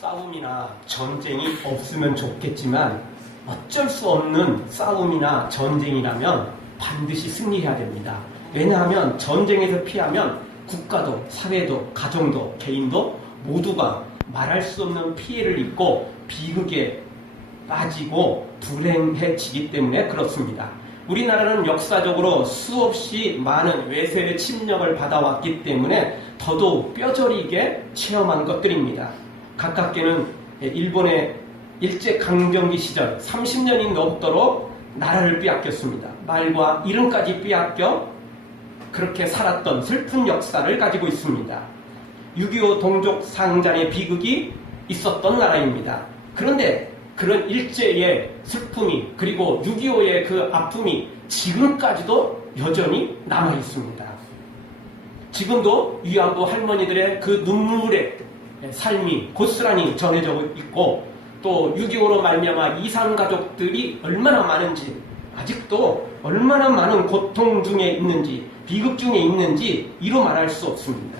싸움이나 전쟁이 없으면 좋겠지만 어쩔 수 없는 싸움이나 전쟁이라면 반드시 승리해야 됩니다. 왜냐하면 전쟁에서 피하면 국가도, 사회도, 가정도, 개인도 모두가 말할 수 없는 피해를 입고 비극에 빠지고 불행해지기 때문에 그렇습니다. 우리나라는 역사적으로 수없이 많은 외세의 침략을 받아왔기 때문에 더더욱 뼈저리게 체험한 것들입니다. 가깝게는 일본의 일제강점기 시절 30년이 넘도록 나라를 빼앗겼습니다. 말과 이름까지 빼앗겨 그렇게 살았던 슬픈 역사를 가지고 있습니다. 6.25 동족 상잔의 비극이 있었던 나라입니다. 그런데 그런 일제의 슬픔이 그리고 6.25의 그 아픔이 지금까지도 여전히 남아 있습니다. 지금도 위안부 할머니들의 그 눈물의 삶이 고스란히 전해져 있고 또 6.25로 말미암아 이산가족들이 얼마나 많은지 아직도 얼마나 많은 고통 중에 있는지 비극 중에 있는지 이루 말할 수 없습니다.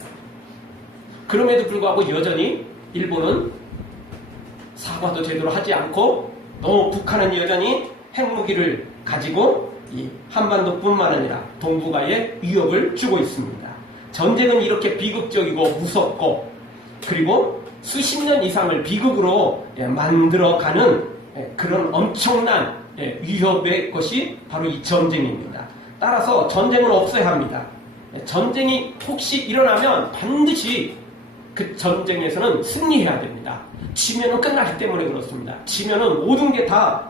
그럼에도 불구하고 여전히 일본은 사과도 제대로 하지 않고 또 북한은 여전히 핵무기를 가지고 이 한반도뿐만 아니라 동북아에 위협을 주고 있습니다. 전쟁은 이렇게 비극적이고 무섭고 그리고 수십 년 이상을 비극으로 만들어가는 그런 엄청난 위협의 것이 바로 이 전쟁입니다. 따라서 전쟁은 없어야 합니다. 전쟁이 혹시 일어나면 반드시 그 전쟁에서는 승리해야 됩니다. 지면은 끝나기 때문에 그렇습니다. 지면은 모든 게 다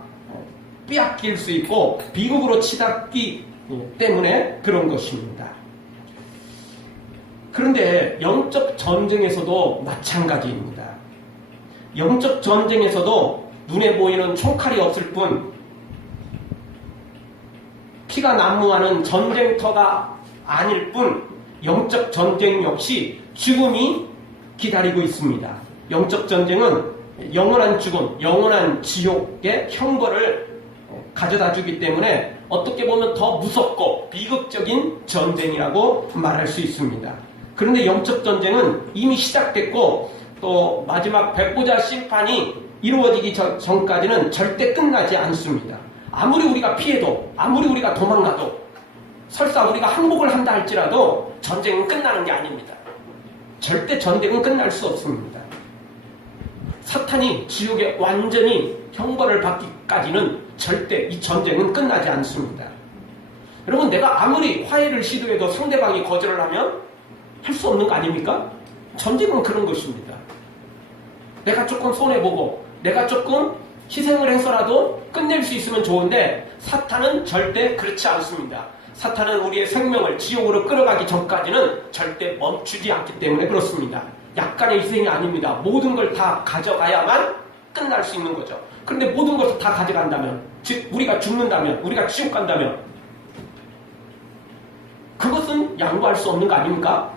빼앗길 수 있고 비극으로 치닫기 때문에 그런 것입니다. 그런데 영적 전쟁에서도 마찬가지입니다. 영적 전쟁에서도 눈에 보이는 총칼이 없을 뿐 피가 난무하는 전쟁터가 아닐 뿐 영적 전쟁 역시 죽음이 기다리고 있습니다. 영적 전쟁은 영원한 죽음, 영원한 지옥의 형벌을 가져다 주기 때문에 어떻게 보면 더 무섭고 비극적인 전쟁이라고 말할 수 있습니다. 그런데 영적 전쟁은 이미 시작됐고 또 마지막 백보자 심판이 이루어지기 전까지는 절대 끝나지 않습니다. 아무리 우리가 피해도 아무리 우리가 도망가도 설사 우리가 항복을 한다 할지라도 전쟁은 끝나는 게 아닙니다. 절대 전쟁은 끝날 수 없습니다. 사탄이 지옥에 완전히 형벌을 받기까지는 절대 이 전쟁은 끝나지 않습니다. 여러분 내가 아무리 화해를 시도해도 상대방이 거절을 하면 할 수 없는 거 아닙니까? 전쟁은 그런 것입니다. 내가 조금 손해보고 내가 조금 희생을 해서라도 끝낼 수 있으면 좋은데 사탄은 절대 그렇지 않습니다. 사탄은 우리의 생명을 지옥으로 끌어가기 전까지는 절대 멈추지 않기 때문에 그렇습니다. 약간의 희생이 아닙니다. 모든 걸 다 가져가야만 끝날 수 있는 거죠. 그런데 모든 것을 다 가져간다면, 즉 우리가 죽는다면, 우리가 지옥 간다면 그것은 양보할 수 없는 거 아닙니까?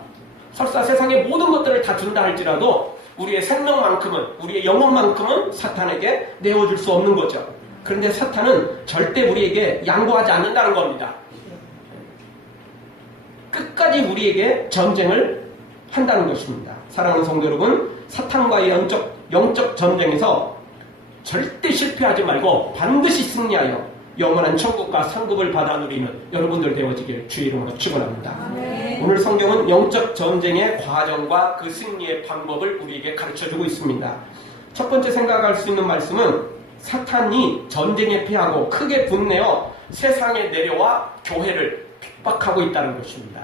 설사 세상의 모든 것들을 다 준다 할지라도 우리의 생명만큼은, 우리의 영혼만큼은 사탄에게 내어줄 수 없는 거죠. 그런데 사탄은 절대 우리에게 양보하지 않는다는 겁니다. 끝까지 우리에게 전쟁을 한다는 것입니다. 사랑하는 성도 여러분, 사탄과의 영적 전쟁에서 절대 실패하지 말고 반드시 승리하여 영원한 천국과 상급을 받아 누리는 여러분들 되어지길 주의 이름으로 축원합니다. 오늘 성경은 영적 전쟁의 과정과 그 승리의 방법을 우리에게 가르쳐주고 있습니다. 첫 번째 생각할 수 있는 말씀은 사탄이 전쟁에 패하고 크게 분내어 세상에 내려와 교회를 핍박하고 있다는 것입니다.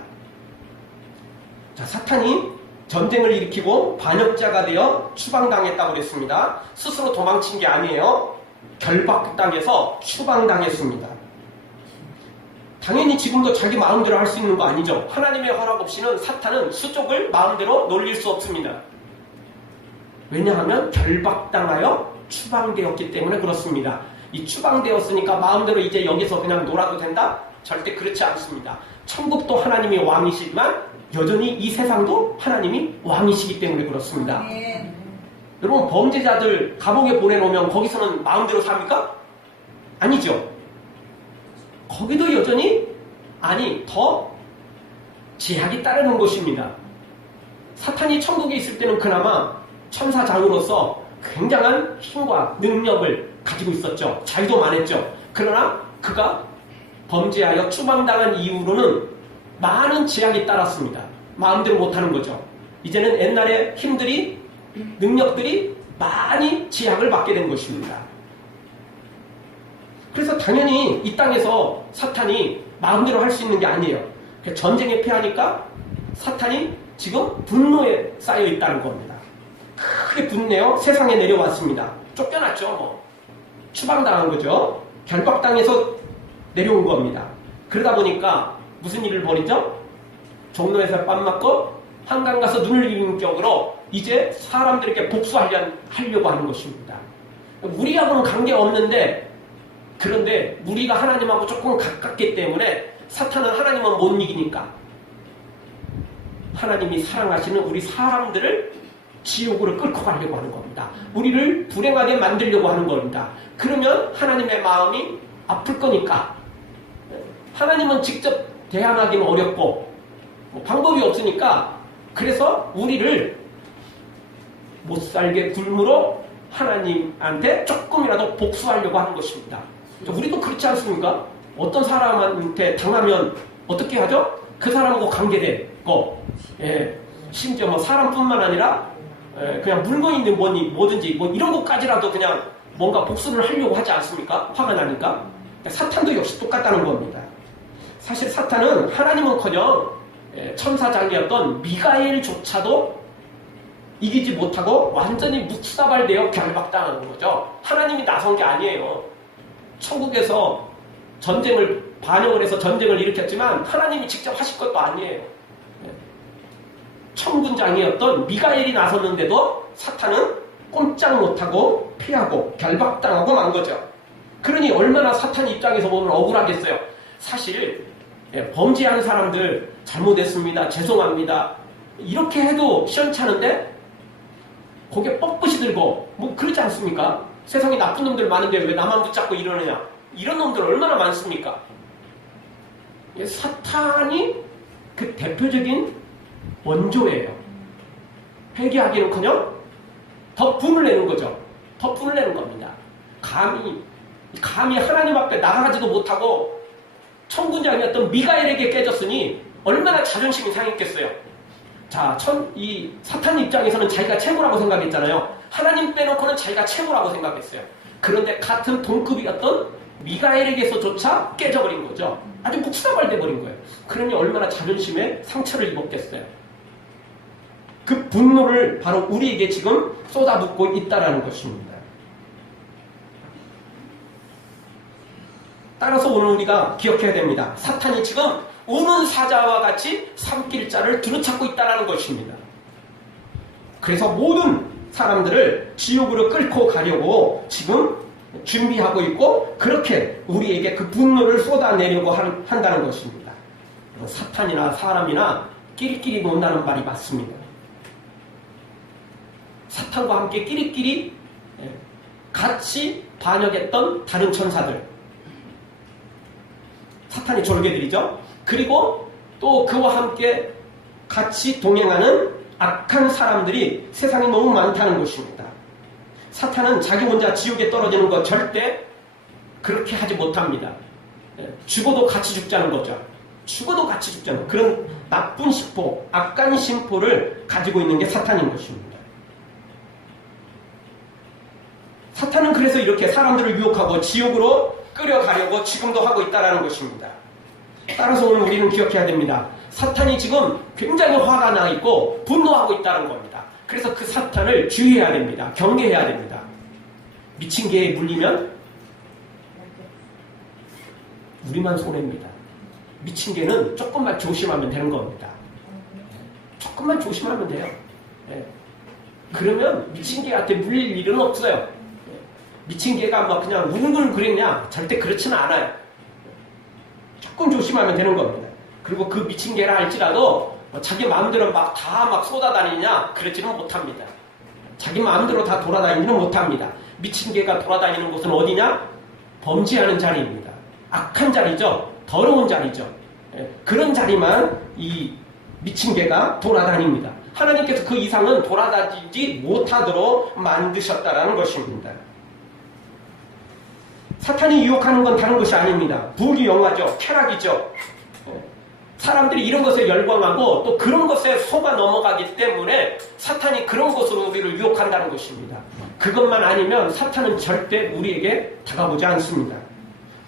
자, 사탄이 전쟁을 일으키고 반역자가 되어 추방당했다고 그랬습니다. 스스로 도망친 게 아니에요. 결박당해서 추방당했습니다. 당연히 지금도 자기 마음대로 할 수 있는 거 아니죠. 하나님의 허락 없이는 사탄은 수족을 마음대로 놀릴 수 없습니다. 왜냐하면 결박당하여 추방되었기 때문에 그렇습니다. 이 추방되었으니까 마음대로 이제 여기서 그냥 놀아도 된다? 절대 그렇지 않습니다. 천국도 하나님이 왕이시지만 여전히 이 세상도 하나님이 왕이시기 때문에 그렇습니다. 여러분 범죄자들 감옥에 보내놓으면 거기서는 마음대로 삽니까? 아니죠. 거기도 여전히 더 제약이 따르는 곳입니다. 사탄이 천국에 있을 때는 그나마 천사장으로서 굉장한 힘과 능력을 가지고 있었죠. 자유도 많았죠. 그러나 그가 범죄하여 추방당한 이후로는 많은 제약이 따랐습니다. 마음대로 못하는 거죠. 이제는 옛날의 힘들이, 능력들이 많이 제약을 받게 된 것입니다. 그래서 당연히 이 땅에서 사탄이 마음대로 할 수 있는 게 아니에요. 전쟁에 패하니까 사탄이 지금 분노에 쌓여 있다는 겁니다. 크게 분내어 세상에 내려왔습니다. 쫓겨났죠. 뭐. 추방당한 거죠. 결박당해서 내려온 겁니다. 그러다 보니까 무슨 일을 벌이죠? 종로에서 뺨 맞고 한강 가서 눈을 비비는 격으로 이제 사람들에게 복수하려고 하는 것입니다. 우리하고는 관계없는데, 그런데 우리가 하나님하고 조금 가깝기 때문에 사탄은 하나님은 못 이기니까 하나님이 사랑하시는 우리 사람들을 지옥으로 끌고 가려고 하는 겁니다. 우리를 불행하게 만들려고 하는 겁니다. 그러면 하나님의 마음이 아플 거니까 하나님은 직접 대항하기는 어렵고 방법이 없으니까, 그래서 우리를 못살게 굶으로 하나님한테 조금이라도 복수하려고 하는 것입니다. 우리도 그렇지 않습니까? 어떤 사람한테 당하면 어떻게 하죠? 그 사람하고 관계되고, 심지어 뭐 사람뿐만 아니라 그냥 물건인데 뭐든지 뭐 이런 것까지라도 그냥 뭔가 복수를 하려고 하지 않습니까? 화가 나니까. 사탄도 역시 똑같다는 겁니다. 사실 사탄은 하나님은커녕 천사장이었던 미가엘조차도 이기지 못하고 완전히 묵사발되어 결박당하는 거죠. 하나님이 나선 게 아니에요. 천국에서 반영을 해서 전쟁을 일으켰지만 하나님이 직접 하실 것도 아니에요. 천군장이었던 미가엘이 나섰는데도 사탄은 꼼짝 못하고 피하고 결박당하고 만 거죠. 그러니 얼마나 사탄 입장에서 보면 억울하겠어요. 사실 범죄한 사람들 잘못했습니다, 죄송합니다, 이렇게 해도 시원찮은데 고개 뻣뻣이 들고 뭐 그러지 않습니까? 세상에 나쁜 놈들 많은데 왜 나만 붙잡고 이러느냐, 이런 놈들 얼마나 많습니까? 사탄이 그 대표적인 원조예요. 회개하기는커녕 더 분을 내는 거죠. 더 분을 내는 겁니다. 감히 하나님 앞에 나가지도 못하고 천군장이었던 미가엘에게 깨졌으니 얼마나 자존심이 상했겠어요. 자, 이 사탄 입장에서는 자기가 최고라고 생각했잖아요. 하나님 빼놓고는 자기가 최고라고 생각했어요. 그런데 같은 동급이었던 미가엘에게서조차 깨져버린 거죠. 아주 묵사발돼 버린 거예요. 그러니 얼마나 자존심에 상처를 입었겠어요. 그 분노를 바로 우리에게 지금 쏟아붓고 있다는 것입니다. 따라서 오늘 우리가 기억해야 됩니다. 사탄이 지금 우는 사자와 같이 삼킬자를 두루찾고 있다는 것입니다. 그래서 모든 사람들을 지옥으로 끌고 가려고 지금 준비하고 있고, 그렇게 우리에게 그 분노를 쏟아내려고 한다는 것입니다. 사탄이나 사람이나 끼리끼리 논다는 말이 맞습니다. 사탄과 함께 끼리끼리 같이 반역했던 다른 천사들, 사탄이 졸개들이죠. 그리고 또 그와 함께 같이 동행하는 악한 사람들이 세상에 너무 많다는 것입니다. 사탄은 자기 혼자 지옥에 떨어지는 것 절대 그렇게 하지 못합니다. 죽어도 같이 죽자는 거죠. 죽어도 같이 죽자는 그런 나쁜 심포, 악한 심포를 가지고 있는 게 사탄인 것입니다. 사탄은 그래서 이렇게 사람들을 유혹하고 지옥으로 끌어가려고 지금도 하고 있다는 것입니다. 따라서 오늘 우리는 기억해야 됩니다. 사탄이 지금 굉장히 화가 나 있고 분노하고 있다는 겁니다. 그래서 그 사탄을 주의해야 됩니다. 경계해야 됩니다. 미친 개에 물리면 우리만 손해입니다. 미친 개는 조금만 조심하면 되는 겁니다. 조금만 조심하면 돼요. 그러면 미친 개한테 물릴 일은 없어요. 미친 개가 막 그냥 우는 그랬냐? 절대 그렇지는 않아요. 조금 조심하면 되는 겁니다. 그리고 그 미친 개라 할지라도 자기 마음대로 다 쏟아다니냐? 그렇지는 못합니다. 자기 마음대로 다 돌아다니지는 못합니다. 미친 개가 돌아다니는 곳은 어디냐? 범죄하는 자리입니다. 악한 자리죠. 더러운 자리죠. 그런 자리만 이 미친 개가 돌아다닙니다. 하나님께서 그 이상은 돌아다니지 못하도록 만드셨다라는 것입니다. 사탄이 유혹하는 건 다른 것이 아닙니다. 부귀영화죠. 쾌락이죠. 사람들이 이런 것에 열광하고 또 그런 것에 속아 넘어가기 때문에 사탄이 그런 것으로 우리를 유혹한다는 것입니다. 그것만 아니면 사탄은 절대 우리에게 다가오지 않습니다.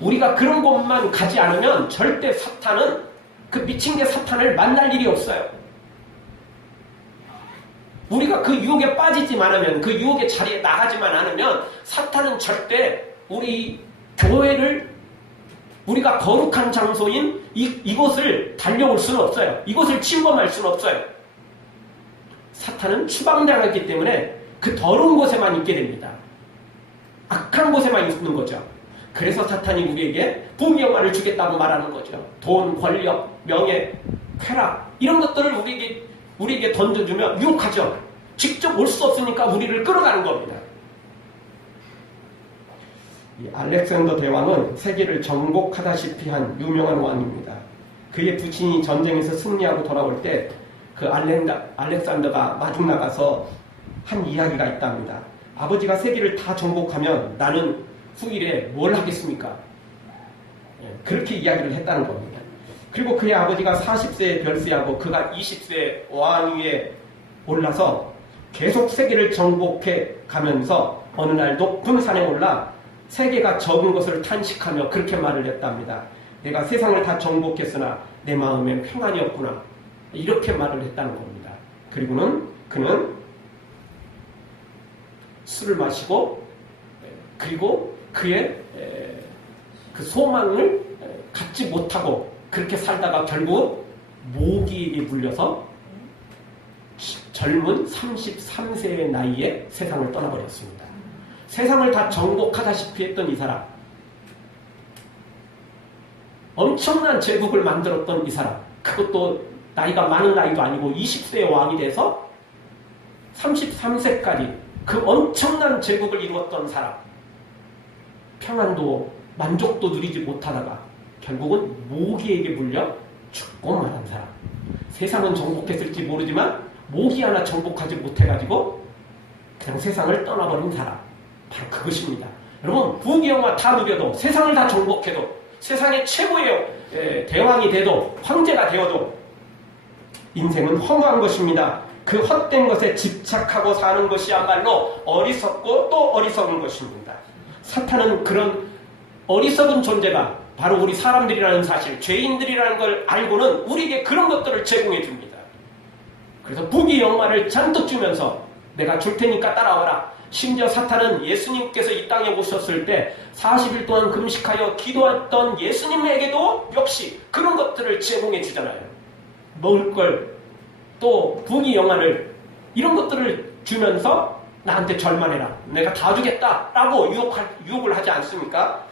우리가 그런 곳만 가지 않으면 절대 사탄은 그 미친 개 사탄을 만날 일이 없어요. 우리가 그 유혹에 빠지지만 않으면, 그 유혹의 자리에 나가지만 않으면 사탄은 절대 우리 교회를, 우리가 거룩한 장소인 이곳을 달려올 수는 없어요. 이곳을 침범할 수는 없어요. 사탄은 추방당하기 때문에 그 더러운 곳에만 있게 됩니다. 악한 곳에만 있는 거죠. 그래서 사탄이 우리에게 부귀영화를 주겠다고 말하는 거죠. 돈, 권력, 명예, 쾌락 이런 것들을 우리에게 던져주며 유혹하죠. 직접 올 수 없으니까 우리를 끌어가는 겁니다. 이 알렉산더 대왕은 세계를 정복하다시피 한 유명한 왕입니다. 그의 부친이 전쟁에서 승리하고 돌아올 때 그 알렉산더가 마중 나가서 한 이야기가 있답니다. 아버지가 세계를 다 정복하면 나는 후일에 뭘 하겠습니까? 그렇게 이야기를 했다는 겁니다. 그리고 그의 아버지가 40세에 별세하고 그가 20세에 왕위에 올라서 계속 세계를 정복해 가면서 어느 날 높은 산에 올라 세계가 적은 것을 탄식하며 그렇게 말을 했답니다. 내가 세상을 다 정복했으나 내 마음엔 평안이 없구나. 이렇게 말을 했다는 겁니다. 그리고는 그는 술을 마시고 그리고 그의 그 소망을 갖지 못하고 그렇게 살다가 결국 모기에게 물려서 젊은 33세의 나이에 세상을 떠나버렸습니다. 세상을 다 정복하다시피 했던 이 사람, 엄청난 제국을 만들었던 이 사람, 그것도 나이가 많은 나이도 아니고 20세의 왕이 돼서 33세까지 그 엄청난 제국을 이루었던 사람, 평안도 만족도 누리지 못하다가 결국은 모기에게 물려 죽고 말한 사람. 세상은 정복했을지 모르지만 모기 하나 정복하지 못해가지고 그냥 세상을 떠나버린 사람, 바로 그것입니다. 여러분, 부귀영화 다 누려도, 세상을 다 정복해도, 세상의 최고의 대왕이 돼도, 황제가 되어도 인생은 허무한 것입니다. 그 헛된 것에 집착하고 사는 것이야말로 어리석고 또 어리석은 것입니다. 사탄은 그런 어리석은 존재가 바로 우리 사람들이라는 사실, 죄인들이라는 걸 알고는 우리에게 그런 것들을 제공해 줍니다. 그래서 부귀영화를 잔뜩 주면서 내가 줄 테니까 따라와라. 심지어 사탄은 예수님께서 이 땅에 오셨을 때 40일 동안 금식하여 기도했던 예수님에게도 역시 그런 것들을 제공해 주잖아요. 먹을 걸, 또 부귀영화를, 이런 것들을 주면서 나한테 절만해라, 내가 다 주겠다라고 유혹을 하지 않습니까?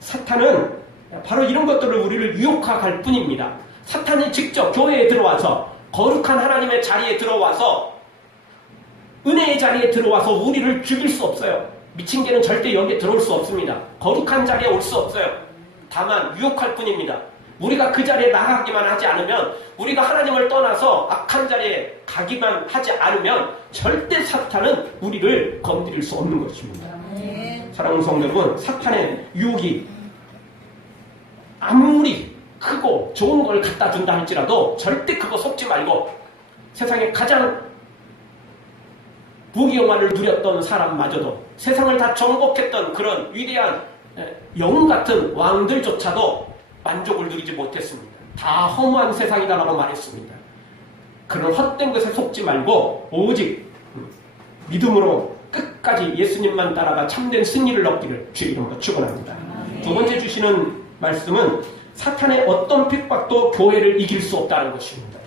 사탄은 바로 이런 것들을 우리를 유혹할 뿐입니다. 사탄이 직접 교회에 들어와서, 거룩한 하나님의 자리에 들어와서, 은혜의 자리에 들어와서 우리를 죽일 수 없어요. 미친 개는 절대 여기에 들어올 수 없습니다. 거룩한 자리에 올 수 없어요. 다만 유혹할 뿐입니다. 우리가 그 자리에 나가기만 하지 않으면, 우리가 하나님을 떠나서 악한 자리에 가기만 하지 않으면 절대 사탄은 우리를 건드릴 수 없는 것입니다. 사랑하는 성도 여러분, 사탄의 유혹이 아무리 크고 좋은 걸 갖다 준다 할지라도 절대 그거 속지 말고, 세상에 가장 부귀영화를 누렸던 사람마저도, 세상을 다 정복했던 그런 위대한 영웅 같은 왕들조차도 만족을 누리지 못했습니다. 다 허무한 세상이다라고 말했습니다. 그런 헛된 것에 속지 말고 오직 믿음으로 끝까지 예수님만 따라가 참된 승리를 얻기를 주의 이름으로 축원합니다. 두 번째 주시는 말씀은 사탄의 어떤 핍박도 교회를 이길 수 없다는 것입니다.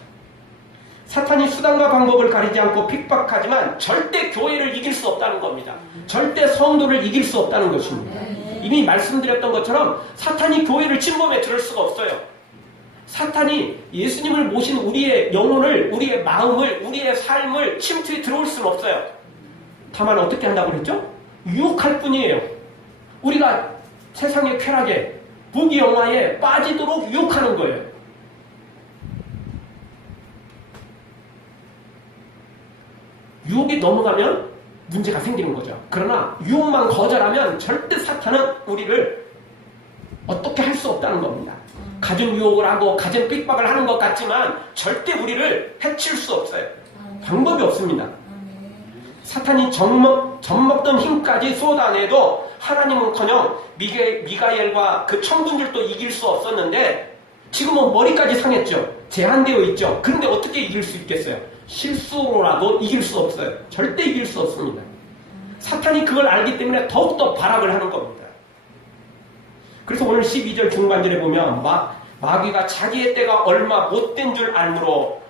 사탄이 수단과 방법을 가리지 않고 핍박하지만 절대 교회를 이길 수 없다는 겁니다. 절대 성도를 이길 수 없다는 것입니다. 이미 말씀드렸던 것처럼 사탄이 교회를 침범해 들을 수가 없어요. 사탄이 예수님을 모신 우리의 영혼을, 우리의 마음을, 우리의 삶을 침투해 들어올 수는 없어요. 다만 어떻게 한다고 그랬죠? 유혹할 뿐이에요. 우리가 세상의 쾌락에, 부귀영화에 빠지도록 유혹하는 거예요. 유혹이 넘어가면 문제가 생기는 거죠. 그러나 유혹만 거절하면 절대 사탄은 우리를 어떻게 할 수 없다는 겁니다. 가진 유혹을 하고 가진 핍박을 하는 것 같지만 절대 우리를 해칠 수 없어요. 방법이 없습니다. 사탄이 젖먹던 힘까지 쏟아내도 하나님은커녕 미가엘과 그 천군들도 이길 수 없었는데 지금은 머리까지 상했죠. 제한되어 있죠. 그런데 어떻게 이길 수 있겠어요? 실수로라도 이길 수 없어요. 절대 이길 수 없습니다. 사탄이 그걸 알기 때문에 더욱더 발악을 하는 겁니다. 그래서 오늘 12절 중반절에 보면 마귀가 자기의 때가 얼마 못된 줄 알므로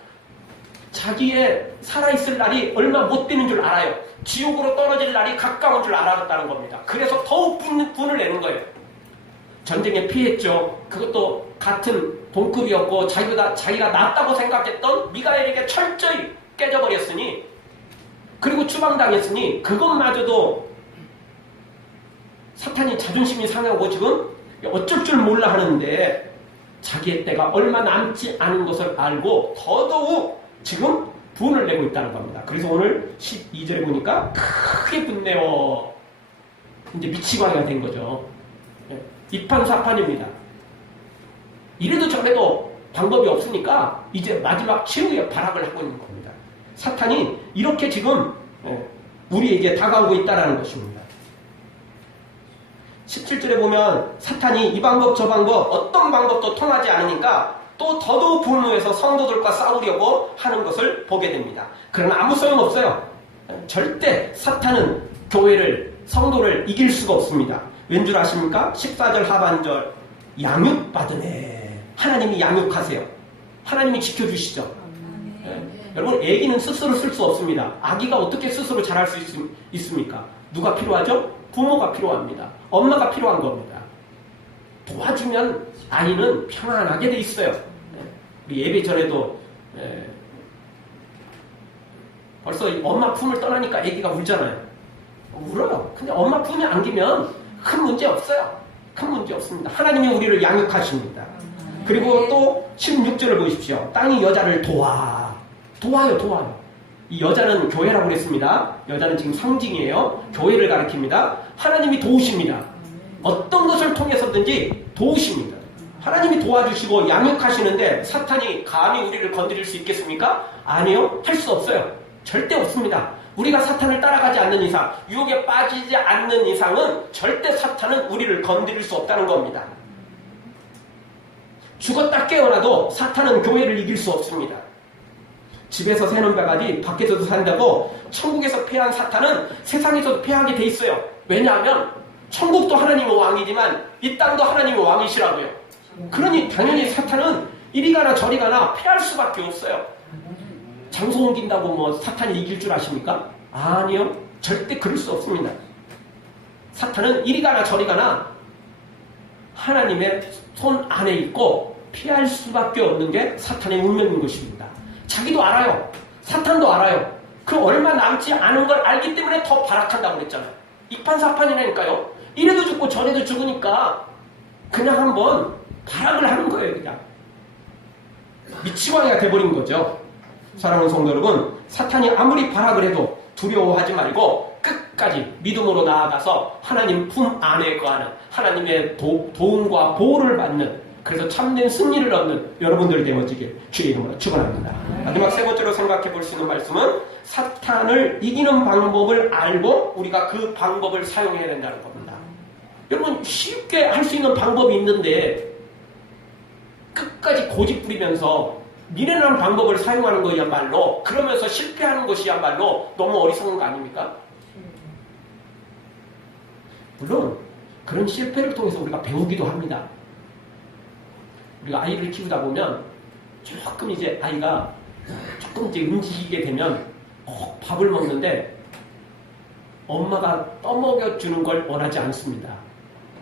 자기의 살아있을 날이 얼마 못 되는 줄 알아요. 지옥으로 떨어질 날이 가까운 줄 알았다는 겁니다. 그래서 더욱 분을 내는 거예요. 전쟁에 피했죠. 그것도 같은 동급이었고 자기가 낫다고 생각했던 미가엘에게 철저히 깨져버렸으니 그리고 추방당했으니 그것마저도 사탄이 자존심이 상하고 지금 어쩔 줄 몰라 하는데 자기의 때가 얼마 남지 않은 것을 알고 더더욱 지금 분을 내고 있다는 겁니다. 그래서 오늘 12절에 보니까 크게 분내어 이제 미치광이가 된 거죠. 이판사판입니다. 이래도 저래도 방법이 없으니까 이제 마지막 최후의 발악을 하고 있는 겁니다. 사탄이 이렇게 지금 우리에게 다가오고 있다는 것입니다. 17절에 보면 사탄이 이 방법 저 방법 어떤 방법도 통하지 않으니까 또 더더욱 분노해서 성도들과 싸우려고 하는 것을 보게 됩니다. 그러나 아무 소용없어요. 절대 사탄은 교회를 성도를 이길 수가 없습니다. 왠 줄 아십니까? 14절 하반절 양육받으네. 하나님이 양육하세요. 하나님이 지켜주시죠. 여러분 애기는 스스로 쓸 수 없습니다. 아기가 어떻게 스스로 자랄 수 있습니까? 누가 필요하죠? 부모가 필요합니다. 엄마가 필요한 겁니다. 도와주면 아이는 평안하게 돼 있어요. 우리 예배 전에도 벌써 엄마 품을 떠나니까 아기가 울잖아요. 울어요. 근데 엄마 품에 안기면 큰 문제 없어요. 큰 문제 없습니다. 하나님이 우리를 양육하십니다. 그리고 또 16절을 보십시오. 땅이 여자를 도와요. 이 여자는 교회라고 그랬습니다. 여자는 지금 상징이에요. 교회를 가리킵니다. 하나님이 도우십니다. 어떤 것을 통해서든지 도우십니다. 하나님이 도와주시고 양육하시는데 사탄이 감히 우리를 건드릴 수 있겠습니까? 아니요. 할 수 없어요. 절대 없습니다. 우리가 사탄을 따라가지 않는 이상, 유혹에 빠지지 않는 이상은 절대 사탄은 우리를 건드릴 수 없다는 겁니다. 죽었다 깨어나도 사탄은 교회를 이길 수 없습니다. 집에서 새는 바가지 밖에서도 산다고 천국에서 패한 사탄은 세상에서도 패하게 돼 있어요. 왜냐하면 천국도 하나님의 왕이지만 이 땅도 하나님의 왕이시라고요. 그러니 당연히 사탄은 이리 가나 저리 가나 패할 수밖에 없어요. 장소 옮긴다고 뭐 사탄이 이길 줄 아십니까? 아니요. 절대 그럴 수 없습니다. 사탄은 이리 가나 저리 가나 하나님의 손 안에 있고 피할 수밖에 없는 게 사탄의 운명인 것입니다. 자기도 알아요. 사탄도 알아요. 그 얼마 남지 않은 걸 알기 때문에 더 발악한다고 그랬잖아요. 이판사판이라니까요. 이래도 죽고 저래도 죽으니까 그냥 한번 발악을 하는 거예요. 그냥 미치광이가 돼버린 거죠. 사랑하는 성도 여러분, 사탄이 아무리 발악을 해도 두려워하지 말고 끝까지 믿음으로 나아가서 하나님 품 안에 거하는 하나님의 도움과 보호를 받는, 그래서 참된 승리를 얻는 여러분들 되어지길 주의 이름으로 축원합니다. 마지막 세 번째로 생각해 볼 수 있는 말씀은 사탄을 이기는 방법을 알고 우리가 그 방법을 사용해야 된다는 겁니다. 여러분 쉽게 할 수 있는 방법이 있는데 끝까지 고집 부리면서 미련한 방법을 사용하는 것이야말로, 그러면서 실패하는 것이야말로 너무 어리석은 거 아닙니까? 물론 그런 실패를 통해서 우리가 배우기도 합니다. 우리가 아이를 키우다 보면 조금 이제 아이가 조금 이제 움직이게 되면 꼭 밥을 먹는데 엄마가 떠먹여 주는 걸 원하지 않습니다.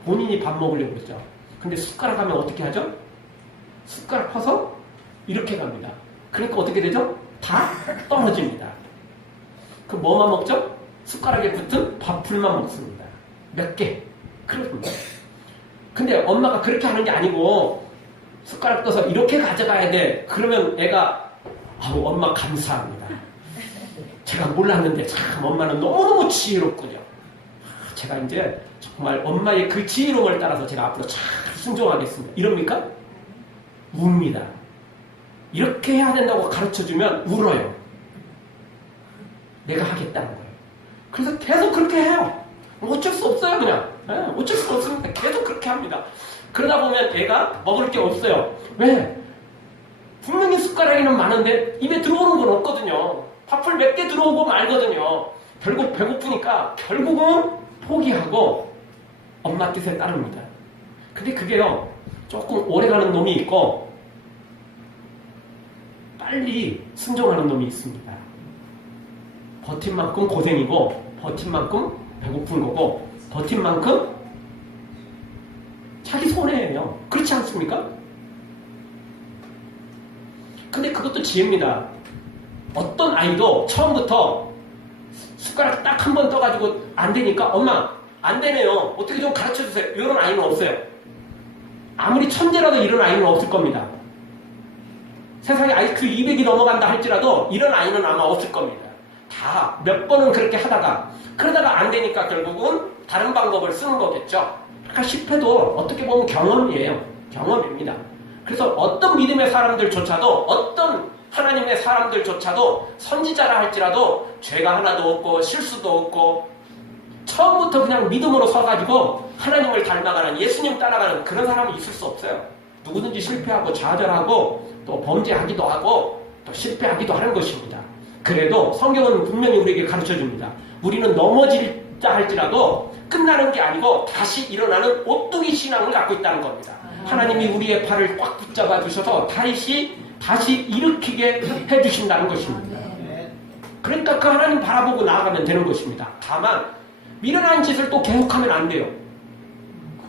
본인이 밥 먹으려고 그러죠. 근데 숟가락 하면 어떻게 하죠? 숟가락 퍼서 이렇게 갑니다. 그러니까 어떻게 되죠? 다 떨어집니다. 그럼 뭐만 먹죠? 숟가락에 붙은 밥풀만 먹습니다. 몇 개. 그렇습니다. 근데 엄마가 그렇게 하는 게 아니고 숟가락 떠서 이렇게 가져가야 돼. 그러면 애가 아우 엄마 감사합니다. 제가 몰랐는데 참 엄마는 너무너무 지혜롭군요. 제가 이제 정말 엄마의 그 지혜로움을 따라서 제가 앞으로 잘 순종하겠습니다. 이럽니까? 웁니다. 이렇게 해야 된다고 가르쳐주면 울어요. 내가 하겠다는 거예요. 그래서 계속 그렇게 해요. 어쩔 수 없어요, 그냥. 어쩔 수 없습니다. 계속 그렇게 합니다. 그러다 보면 애가 먹을 게 없어요. 왜? 분명히 숟가락에는 많은데 입에 들어오는 건 없거든요. 밥풀 몇 개 들어오고 말거든요. 결국 배고프니까 결국은 포기하고 엄마 뜻에 따릅니다. 근데 그게요, 조금 오래가는 놈이 있고 빨리 순종하는 놈이 있습니다. 버틴 만큼 고생이고 버틴 만큼 배고픈 거고 버틴 만큼 자기 손해예요. 그렇지 않습니까? 근데 그것도 지혜입니다. 어떤 아이도 처음부터 숟가락 딱 한 번 떠가지고 안 되니까 엄마 안 되네요. 어떻게 좀 가르쳐주세요. 이런 아이는 없어요. 아무리 천재라도 이런 아이는 없을 겁니다. 세상에 IQ 200이 넘어간다 할지라도 이런 아이는 아마 없을 겁니다. 다 몇 번은 그렇게 하다가 그러다가 안 되니까 결국은 다른 방법을 쓰는 거겠죠. 그러니까 실패도 어떻게 보면 경험이에요. 경험입니다. 그래서 어떤 믿음의 사람들조차도 어떤 하나님의 사람들조차도 선지자라 할지라도 죄가 하나도 없고 실수도 없고 처음부터 그냥 믿음으로 서가지고 하나님을 닮아가는 예수님 따라가는 그런 사람이 있을 수 없어요. 누구든지 실패하고 좌절하고 또 범죄하기도 하고 또 실패하기도 하는 것입니다. 그래도 성경은 분명히 우리에게 가르쳐줍니다. 우리는 넘어질다 할지라도 끝나는 게 아니고 다시 일어나는 오뚜기 신앙을 갖고 있다는 겁니다. 하나님이 우리의 발을 꽉 붙잡아 주셔서 다시 일으키게 해주신다는 것입니다. 그러니까 그 하나님 바라보고 나아가면 되는 것입니다. 다만 미련한 짓을 또 계속하면 안 돼요.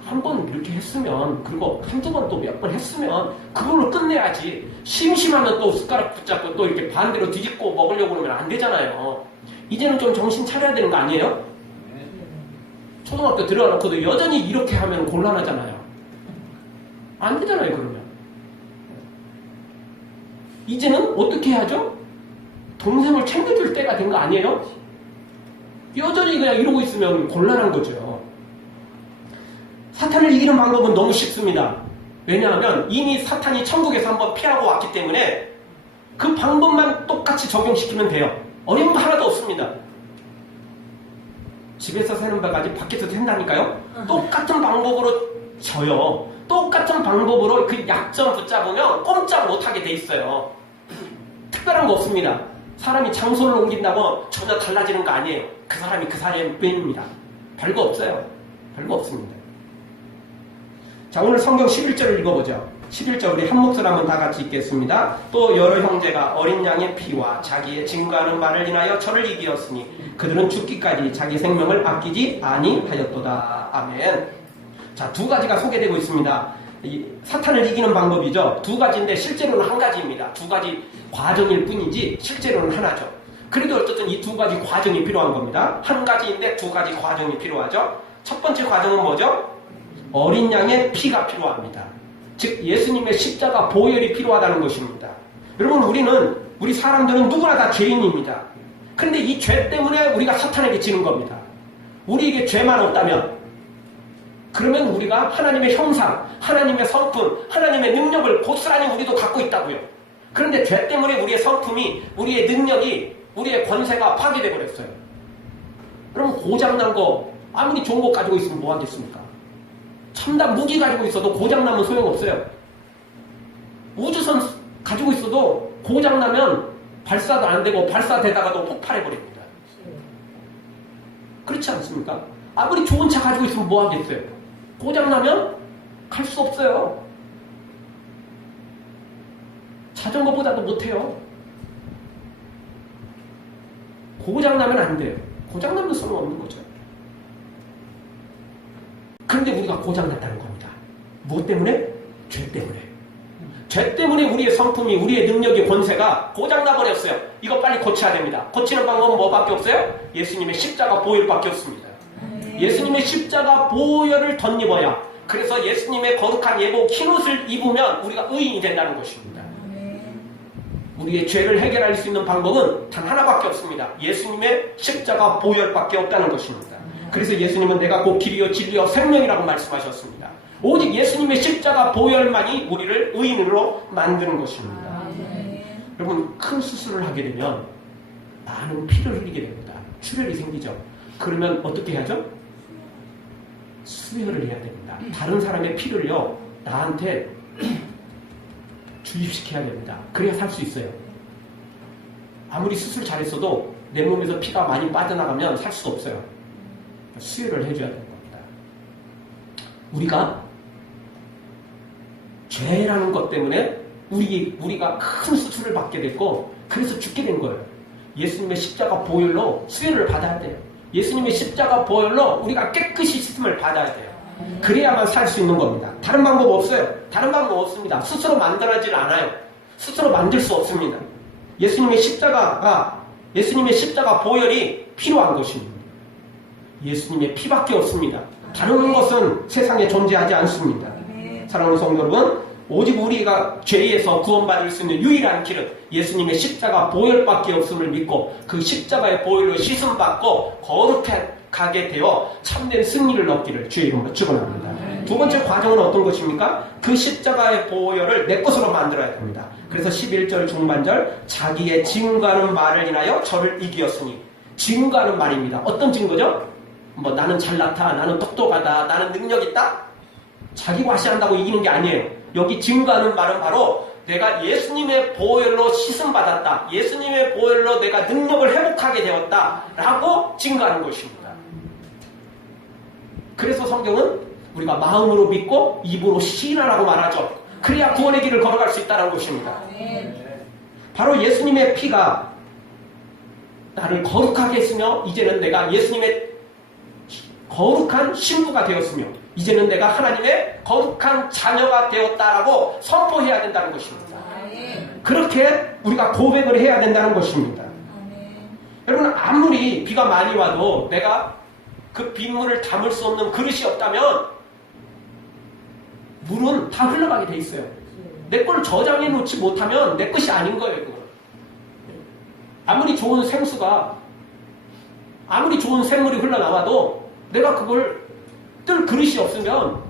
한 번 이렇게 했으면 그리고 한두 번 또 몇 번 했으면 그걸로 끝내야지. 심심하면 또 숟가락 붙잡고 또 이렇게 반대로 뒤집고 먹으려고 그러면 안 되잖아요. 이제는 좀 정신 차려야 되는 거 아니에요? 초등학교 들어가놓고도 여전히 이렇게 하면 곤란하잖아요. 안 되잖아요, 그러면. 이제는 어떻게 해야죠? 동생을 챙겨줄 때가 된 거 아니에요? 여전히 그냥 이러고 있으면 곤란한 거죠. 사탄을 이기는 방법은 너무 쉽습니다. 왜냐하면 이미 사탄이 천국에서 한번 피하고 왔기 때문에 그 방법만 똑같이 적용시키면 돼요. 어려운 거 하나도 없습니다. 집에서 새는 바가지 밖에서 샌다니까요. 똑같은 방법으로 져요. 똑같은 방법으로 그 약점 붙잡으면 꼼짝 못하게 돼 있어요. 특별한 거 없습니다. 사람이 장소를 옮긴다고 전혀 달라지는 거 아니에요. 그 사람이 그 사람입니다. 별거 없어요. 별거 없습니다. 자, 오늘 성경 11절을 읽어보죠. 11절 우리 한 목소리 한번 다 같이 읽겠습니다. 또 여러 형제가 어린 양의 피와 자기의 증거하는 말을 인하여 저를 이기었으니 그들은 죽기까지 자기 생명을 아끼지 아니하였도다. 아멘. 자, 두 가지가 소개되고 있습니다. 이 사탄을 이기는 방법이죠. 두 가지인데 실제로는 한 가지입니다. 두 가지 과정일 뿐이지 실제로는 하나죠. 그래도 어쨌든 이 두 가지 과정이 필요한 겁니다. 한 가지인데 두 가지 과정이 필요하죠. 첫 번째 과정은 뭐죠? 어린 양의 피가 필요합니다. 즉 예수님의 십자가 보혈이 필요하다는 것입니다. 여러분 우리 사람들은 누구나 다 죄인입니다. 그런데 이 죄 때문에 우리가 사탄에게 지는 겁니다. 우리에게 죄만 없다면 그러면 우리가 하나님의 형상, 하나님의 성품, 하나님의 능력을 고스란히 우리도 갖고 있다고요. 그런데 죄 때문에 우리의 성품이, 우리의 능력이, 우리의 권세가 파괴되어 버렸어요. 그럼 고장난 거 아무리 좋은 거 가지고 있으면 뭐 하겠습니까? 첨단 무기 가지고 있어도 고장나면 소용없어요. 우주선 가지고 있어도 고장나면 발사도 안 되고 발사되다가도 폭발해버립니다. 그렇지 않습니까? 아무리 좋은 차 가지고 있으면 뭐 하겠어요? 고장나면 갈 수 없어요. 자전거보다도 못해요. 고장나면 안 돼요. 고장나면 소용없는 거죠. 그런데 우리가 고장났다는 겁니다. 무엇 때문에? 죄 때문에. 죄 때문에 우리의 성품이, 우리의 능력이, 권세가 고장나버렸어요. 이거 빨리 고쳐야 됩니다. 고치는 방법은 뭐밖에 없어요? 예수님의 십자가 보혈밖에 없습니다. 예수님의 십자가 보혈을 덧입어야, 그래서 예수님의 거룩한 예복 흰옷을 입으면 우리가 의인이 된다는 것입니다. 우리의 죄를 해결할 수 있는 방법은 단 하나밖에 없습니다. 예수님의 십자가 보혈밖에 없다는 것입니다. 그래서 예수님은 내가 곧 길이요 진리요 생명이라고 말씀하셨습니다. 오직 예수님의 십자가 보혈만이 우리를 의인으로 만드는 것입니다. 여러분, 큰 수술을 하게 되면 많은 피를 흘리게 됩니다. 출혈이 생기죠. 그러면 어떻게 해야죠? 수혈을 해야 됩니다. 다른 사람의 피를요, 나한테 주입시켜야 됩니다. 그래야 살 수 있어요. 아무리 수술 잘했어도 내 몸에서 피가 많이 빠져나가면 살 수가 없어요. 수혈을 해줘야 되는 겁니다. 우리가 죄라는 것 때문에 우리가 큰 수술을 받게 됐고, 그래서 죽게 된 거예요. 예수님의 십자가 보혈로 수혈을 받아야 돼요. 예수님의 십자가 보혈로 우리가 깨끗이 씻음을 받아야 돼요. 그래야만 살 수 있는 겁니다. 다른 방법 없어요. 다른 방법 없습니다. 스스로 만들어지질 않아요. 스스로 만들 수 없습니다. 예수님의 십자가 보혈이 필요한 것입니다. 예수님의 피밖에 없습니다. 다른 것은 세상에 존재하지 않습니다. 사랑하는 성도 여러분, 오직 우리가 죄에서 구원받을 수 있는 유일한 길은 예수님의 십자가 보혈밖에 없음을 믿고 그 십자가의 보혈로 씻음받고 거룩하게 되어 참된 승리를 얻기를 주의 이름으로 축원합니다. 두 번째 과정은 어떤 것입니까? 그 십자가의 보혈을 내 것으로 만들어야 됩니다. 그래서 11절 중반절, 자기의 증거하는 말을 인하여 저를 이기었으니. 증거하는 말입니다. 어떤 증거죠? 나는 잘났다, 나는 똑똑하다, 나는 능력 있다? 자기 과시한다고 이기는 게 아니에요. 여기 증거하는 말은 바로 내가 예수님의 보혈로 씻음받았다, 예수님의 보혈로 내가 능력을 회복하게 되었다 라고 증거하는 것입니다. 그래서 성경은 우리가 마음으로 믿고 입으로 시인하라고 말하죠. 그래야 구원의 길을 걸어갈 수 있다는 것입니다. 바로 예수님의 피가 나를 거룩하게 했으며, 이제는 내가 예수님의 거룩한 신부가 되었으며, 이제는 내가 하나님의 거룩한 자녀가 되었다라고 선포해야 된다는 것입니다. 그렇게 우리가 고백을 해야 된다는 것입니다. 여러분, 아무리 비가 많이 와도 내가 그 빗물을 담을 수 없는 그릇이 없다면 물은 다 흘러가게 돼 있어요. 내 걸 저장해 놓지 못하면 내 것이 아닌 거예요. 그건. 아무리 좋은 샘물이 흘러나와도 내가 그걸 뜰 그릇이 없으면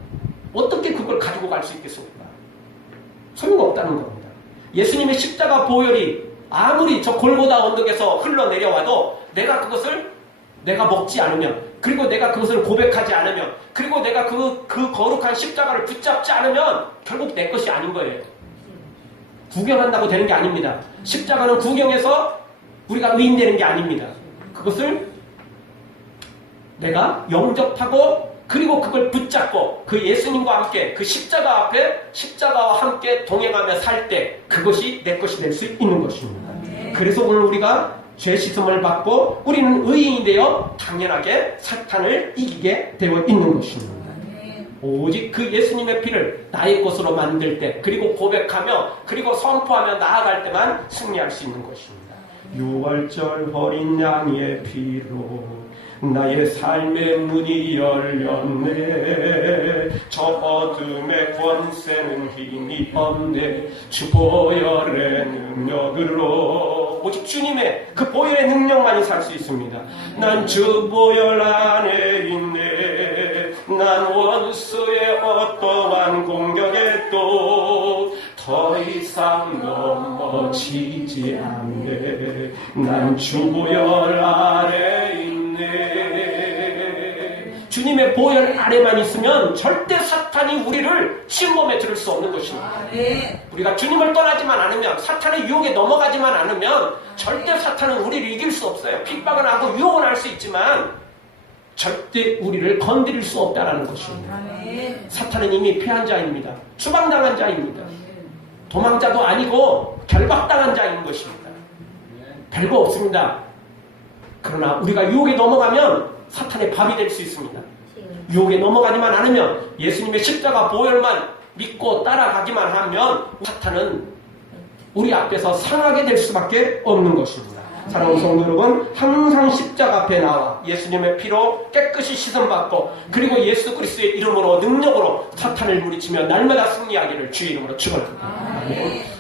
어떻게 그걸 가지고 갈 수 있겠습니까? 소용가 없다는 겁니다. 예수님의 십자가 보혈이 아무리 저 골고다 언덕에서 흘러내려와도 내가 그것을 내가 먹지 않으면, 그리고 내가 그것을 고백하지 않으면, 그리고 내가 그 거룩한 십자가를 붙잡지 않으면 결국 내 것이 아닌 거예요. 구경한다고 되는 게 아닙니다. 십자가는 구경해서 우리가 의인되는 게 아닙니다. 그것을 내가 영접하고, 그리고 그걸 붙잡고 그 예수님과 함께 그 십자가 앞에 십자가와 함께 동행하며 살 때 그것이 내 것이 될 수 있는 것입니다. 그래서 오늘 우리가 죄 씻음을 받고 우리는 의인이 되어 당연하게 사탄을 이기게 되어 있는 것입니다. 오직 그 예수님의 피를 나의 것으로 만들 때, 그리고 고백하며, 그리고 선포하며 나아갈 때만 승리할 수 있는 것입니다. 6월절 어린 양의 피로 나의 삶의 문이 열렸네. 저 어둠의 권세는 힘이 없네. 주 보혈의 능력으로, 오직 주님의 그 보혈의 능력만이 살 수 있습니다. 난 주 보혈 안에 있네. 난 원수의 어떠한 공격에 또 더 이상 넘어지지 않네. 난 주 보혈 아래 있네. 주님의 보혈 아래만 있으면 절대 사탄이 우리를 침범해 들을 수 없는 것입니다. 우리가 주님을 떠나지만 않으면, 사탄의 유혹에 넘어가지만 않으면 절대 사탄은 우리를 이길 수 없어요. 핍박은 하고 유혹은 할 수 있지만 절대 우리를 건드릴 수 없다는 것입니다. 사탄은 이미 패한 자입니다. 추방당한 자입니다. 도망자도 아니고 결박당한 자인 것입니다. 별거 없습니다. 그러나 우리가 유혹에 넘어가면 사탄의 밥이 될 수 있습니다. 유혹에 넘어가지만 않으면, 예수님의 십자가 보혈만 믿고 따라가기만 하면 사탄은 우리 앞에서 상하게 될 수밖에 없는 것입니다. 사랑하는 성도 여러분, 항상 십자가 앞에 나와 예수님의 피로 깨끗이 씻음받고, 그리고 예수 그리스도의 이름으로 능력으로 사탄을 물리치며 날마다 승리하기를 주의 이름으로 축원합니다.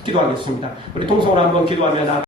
기도하겠습니다. 우리 동성으로 한번 기도하며 나아가